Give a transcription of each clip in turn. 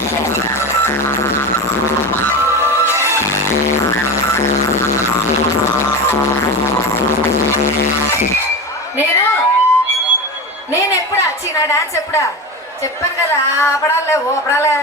నేను ఎప్పుడా నా డాన్స్ ఎప్పుడా చెప్పాను కదా అపడాలే ఓ అపడాలే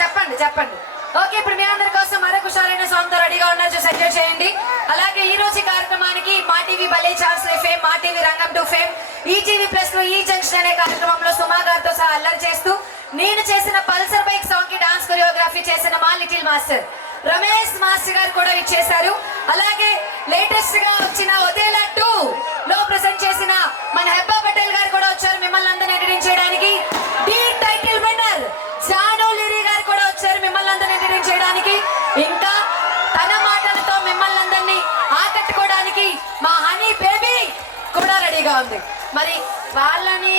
చెప్పండి చెప్పండి. ఓకే, ఇప్పుడు మీ అందరి కోసం మరొక హుషారైన సాంగ్ తో రెడీగా ఉన్నారు, చూసి ఎంజాయ్ చేయండి. అలాగే ఈ రోజు కార్యక్రమానికి మా టీవీ భలే ఛాన్స్ ఫేమ్, మా టీవీ రంగం టు ఫేమ్, ఈటీవీ ప్లస్ లో ఈ జంక్షన్ అనే కార్యక్రమంలో సుమా గారితో సహా అల్లరి చేస్తూ నేను చేసిన పల్సర్ బైక్ సాంగ్ కి డాన్స్ కొరియోగ్రఫీ చేసిన మా లిటిల్ మాస్టర్ రమేష్ మాస్టర్ గారు కూడా ఇచ్చేశారు. అలాగే లేటెస్ట్ గా వచ్చిన ఒదేలా 2 లో ప్రెజెంట్ చేసిన మన హెబ్బా పటేల్ గారు కూడా వచ్చారు మిమ్మల్ని అందరినీ ఎంటర్టైన్ చేయడానికి. డి టైటిల్ విన్నర్ జాను లిరి గారు కూడా వచ్చారు మిమ్మల్ని అందరినీ ఎంటర్టైన్ చేయడానికి. ఇంకా తన మాటలతో మిమ్మల్ని అందరినీ ఆకట్టుకోవడానికి మా హనీ బేబీ కూడా రెడీగా ఉంది. మరి వాళ్ళని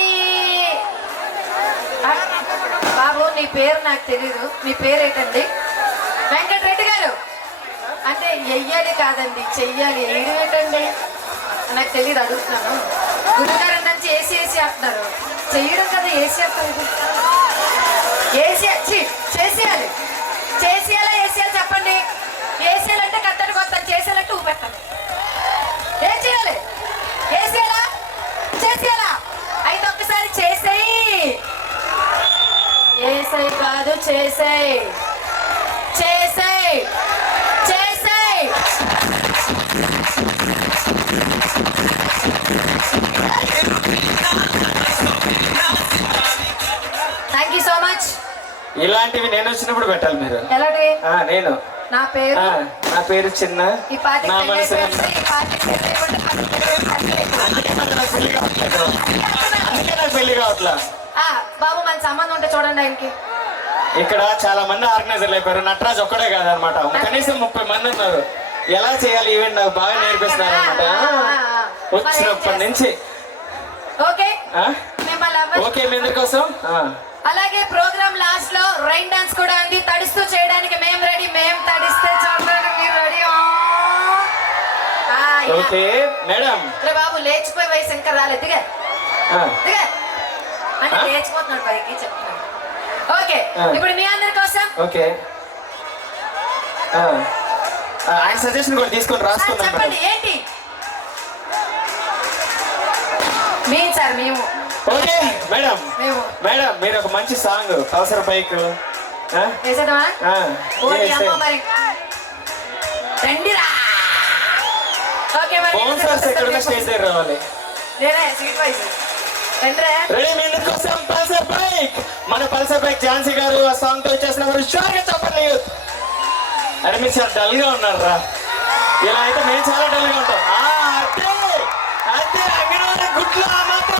బాబు నీ పేరు నాకు తెలీదు, మీ పేరు ఏంటండి? వెంకటరెడ్డి గారు అంటే వెయ్యాలి కాదండి చెయ్యాలి, వేయడం ఏంటండి నాకు తెలియదు, అడుగుతున్నాను. గురుగారు అంటే ఏసీ ఏసీ అంటున్నారు, చెయ్యడం కదా ఏసీ అంటారు. ఏసీ చేసేయాలి, చేసేయాలా ఏసీయాలి చెప్పండి. ఏసీయాలంటే కట్టడి కొత్తాను, చేసేయాలంటే ఊపెట్టాను. ఏం చేయాలి? ఏసీయాలా చేసేయాలా? అయితే ఒక్కసారి చేసేయి. ఏసై కాదు చేసేయి, చేసేయి చేసేయి. Thank you so much. ఇలాంటివి నేను వచ్చినప్పుడు పెట్టాలి మీరు. ఎలాంటివి? నేను నా పేరు చిన్న నా మనసు పెళ్లి కావట్లా. బాబు మన సంబంధం ఉంటే చూడండి ఆయనకి. ఇక్కడ చాలా మంది ఆర్గనైజర్లు అయిపోయారు, నటరాజ్ ఒక్కడే కాదనమాట, కనీసం 30 మంది ఉన్నారు. ఎలా చేయాలి ఈవెంట్ నాకు బాగా నేర్పిస్తున్నారు అనమాట వచ్చినప్పటి నుంచి. ఓకే ఓకే మీ అందరి కోసం. అలాగే ప్రోగ్రామ్ లాస్ట్ లో రైన్ డాన్స్ కూడా ఉంది, తడుస్తూ చేయడానికి మేము రెడీ, మేము తడిస్తే చూడండి మీరు రెడీ. Okay madam. బాబు లేచిపోయి వయసు ఇంకా రాలేదు, దిగా దిగా అంటే లేచిపోతున్నాడు పైకి చెప్తున్నాడు. ఓకే ఇప్పుడు మీ అందరి కోసం ఓకే ఆయన సజెషన్ కూడా తీసుకొని రాసుకుందాం. చెప్పండి ఏంటి మేము సార్ మేము. ఓకే మేడం, మేము మేడం మీరు ఒక మంచి సాంగ్ పల్సర్ బైక్ వేసేద్దామా? మరి రండిరా. ఓకే మరి స్టేజ్ దగ్గర రావాలి. నేనే సీట్ వైజ్ రెడీ మీ కోసం పల్సర్ బైక్. మన పల్సర్ బైక్ ఝాన్సీ గారు ఆ సాంగ్ తో వచ్చేసినప్పుడు షూర్గా చెప్పండి. అరే మీరు చాలా డల్ గా ఉన్నారు రా, ఇలా అయితే మేము చాలా డల్ గా ఉంటాం. అదే అదే అంగన్వాడీ గుడ్లు మాత్రం